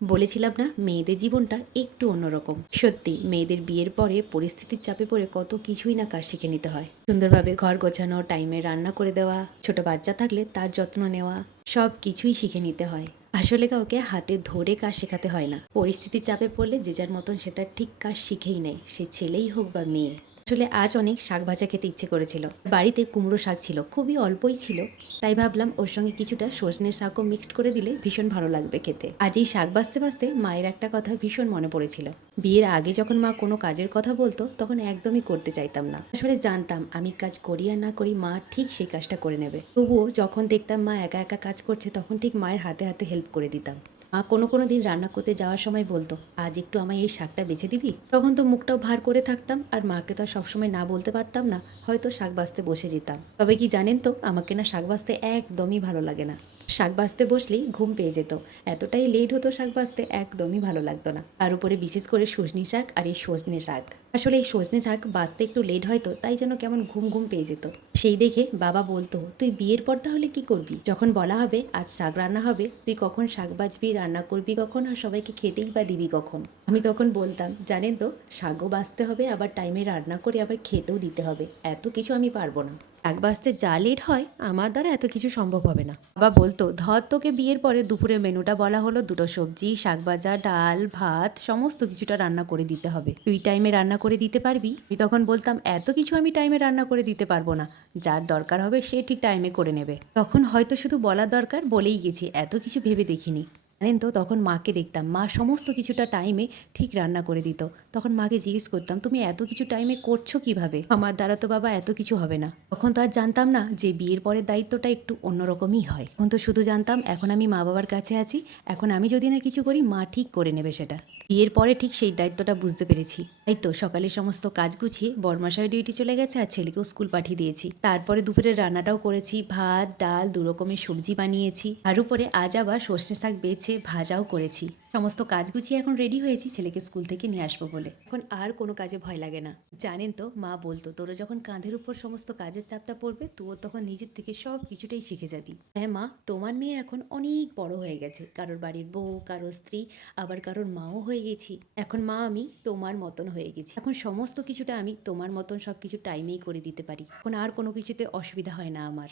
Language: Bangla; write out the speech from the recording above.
বলেছিলাম না মেয়েদের জীবনটা একটু অন্যরকম। সত্যি মেয়েদের বিয়ের পরে পরিস্থিতির চাপে পড়ে কত কিছুই না কাজ শিখে নিতে হয়। সুন্দরভাবে ঘর গোছানো, টাইমে রান্না করে দেওয়া, ছোট বাচ্চা থাকলে তার যত্ন নেওয়া, সব কিছুই শিখে নিতে হয়। আসলে কাউকে হাতে ধরে কাজ শেখাতে হয় না। পরিস্থিতির চাপে পড়লে যে যার মতন সে তার ঠিক কাজ শিখেই নেয়, সে ছেলেই হোক বা মেয়ে। আসলে আজ অনেক শাক ভাজা খেতে ইচ্ছে করেছিল। বাড়িতে কুমড়ো শাক ছিল, খুবই অল্পই ছিল। তাই ভাবলাম ওর সঙ্গে কিছুটা সজনের শাকও মিক্সড করে দিলে ভীষণ ভালো লাগবে খেতে। আজ এই শাক বাছতে বাছতে মায়ের একটা কথা ভীষণ মনে পড়েছিল। বিয়ের আগে যখন মা কোনো কাজের কথা বলতো তখন একদমই করতে চাইতাম না। আসলে জানতাম আমি কাজ করি আর না করি মা ঠিক সেই কাজটা করে নেবে। তবুও যখন দেখতাম মা একা একা কাজ করছে তখন ঠিক মায়ের হাতে হাতে হেল্প করে দিতাম। মা কোনো দিন রান্না করতে যাওয়ার সময় বলতো, আজ একটু আমায় এই শাকটা বেছে দিবি। তখন তো মুখটাও ভার করে থাকতাম, আর মাকে তো আর সবসময় না বলতে পারতাম না, হয়তো শাক বাছতে বসে যেতাম। তবে কি জানেন তো, আমাকে না শাক বাছতে একদমই ভালো লাগে না। শাক বাছতে বসলেই ঘুম পেয়ে যেত। এতটাই লেট হতো শাক বাছতে, একদমই ভালো লাগতো না। আর উপরে বিশেষ করে সজনি শাক আর এই সজনে শাক। আসলে এই সজনে শাক বাছতে একটু লেট হয়তো, তাই জন্য কেমন ঘুম ঘুম পেয়ে যেত। সেই দেখে বাবা বলতো, তুই বিয়ের পর তাহলে কি করবি? যখন বলা হবে আজ শাক রান্না হবে, তুই কখন শাক বাছবি, রান্না করবি কখন, আর সবাইকে খেতেই বা দিবি কখন? আমি তখন বলতাম, জানেন তো, শাকও বাছতে হবে, আবার টাইমে রান্না করে আবার খেতেও দিতে হবে, এত কিছু আমি পারবো না। শাক বাছতে যা লেট হয় আমার দ্বারা এত কিছু সম্ভব হবে না। বাবা বলতো, ধর তোকে বিয়ের পরে দুপুরে মেনুটা বলা হলো, দুটো সবজি, শাক ভাজা, ডাল, ভাত, সমস্ত কিছুটা রান্না করে দিতে হবে, তুই টাইমে রান্না করে দিতে পারবি? আমি তখন বলতাম, এত কিছু আমি টাইমে রান্না করে দিতে পারবো না, যার দরকার হবে সে ঠিক টাইমে করে নেবে। তখন হয়তো শুধু বলার দরকার, বলেই গেছি, এত কিছু ভেবে দেখিনি। জানেন তো, তখন মাকে দেখতাম, মা সমস্ত কিছুটা টাইমে ঠিক রান্না করে দিত। তখন মাকে জিজ্ঞেস করতাম, তুমি এত কিছু টাইমে করছো কিভাবে? আমার দ্বারা তো বাবা এত কিছু হবে না। তখন তো আর জানতাম না যে বিয়ের পরের দায়িত্বটা একটু অন্যরকমই হয়। তখন তো শুধু জানতাম এখন আমি মা বাবার কাছে আছি, এখন আমি যদি না কিছু করি মা ঠিক করে নেবে সেটা। বিয়ের পরে ঠিক সেই দায়িত্বটা বুঝতে পেরেছি। তাই তো সকালে সমস্ত কাজ গুছিয়ে বরমাশায় ডিউটি চলে গেছে, আর ছেলেকেও স্কুল পাঠিয়ে দিয়েছি। তারপরে দুপুরের রান্নাটাও করেছি, ভাত, ডাল, দু রকমের সবজি বানিয়েছি, আর উপরে আজ আবার সর্ষে শাক বেছে ভাজাও করেছি। সমস্ত কাজ গুছিয়ে এখন রেডি হয়েছি ছেলেকে স্কুল থেকে নিয়ে আসবো বলে। এখন আর কোনো কাজে ভয় লাগে না। জানেন তো, মা বলতো, তোরা যখন কাঁধের উপর সমস্ত কাজের চাপটা পড়বে, তুইও তখন নিজের থেকে সব কিছুটাই শিখে যাবি। হ্যাঁ মা, তোমার মেয়ে এখন অনেক বড় হয়ে গেছে, কারোর বাড়ির বউ, কারোর স্ত্রী, আবার কারোর মাও হয়ে গেছি। এখন মা আমি তোমার মতন হয়ে গেছি, এখন সমস্ত কিছুটা আমি তোমার মতন সব কিছু টাইমেই করে দিতে পারি। এখন আর কোনো কিছুতে অসুবিধা হয় না আমার।